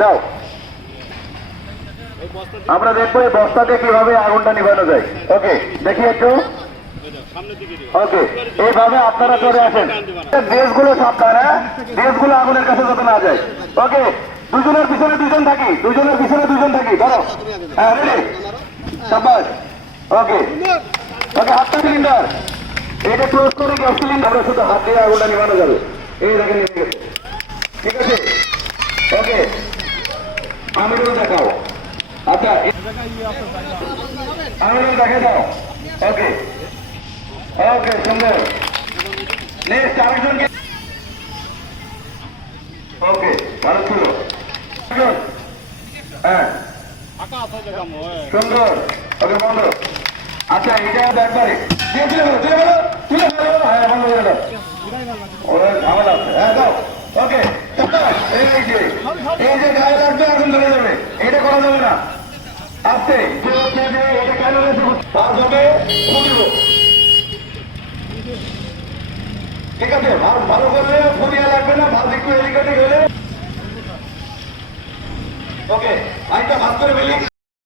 দাও। আমরা দেখবো এই বস্তাতে কিভাবে আগুনটা নিভানো যায়। ওকে, দেখি একটু। ওকে, এইভাবে আপনারা চলে আসেন। ড্রেসগুলো সাবধান, হ্যাঁ, ড্রেসগুলো আগুনের কাছে যাতে না যায়। ওকে, দুজনের পিছনে দুজন থাকি, দুজনের পিছনে দুজন থাকি। ধরো, হ্যাঁ, রেডি, সাবাস। ওকে ওকে, হাতটা সিলিন্ডার এটা ক্লোজ করে গ্যাস সিলিন্ডার আমরা শুধু হাত দিয়ে আগুনটা নিভানো যাবে। এই দেখেন, নিভে গেছে। ঠিক আছে, ওকে, আমিরুল দেখাও। আচ্ছা, আমিরুল দেখে দাও। ওকে ওকে, সুন্দর। নেক্সট আরেকজনকে। ওকে, ভালো ছিল। হ্যাঁ, সুন্দর। ওকে, বন্ধ। আচ্ছা, এটা একবারে তুলে ফেলো, তুলে ফেলো। হ্যাঁ, বন্ধ করে দাও। ঝামেলা আছে। হ্যাঁ, দাও। ওকে, এই যে গায়ে লাগবে এখন ধরে যাবে, এটা করা যাবে না। আসতে এটা কেন ভাজ হবে, ফুটব। ঠিক আছে, ভালো করলে ফুটিয়া লাগবে না, ভাজ একটু এদিকে গেলে। ওকে, আরেকটা ভাজ করে ফেলি।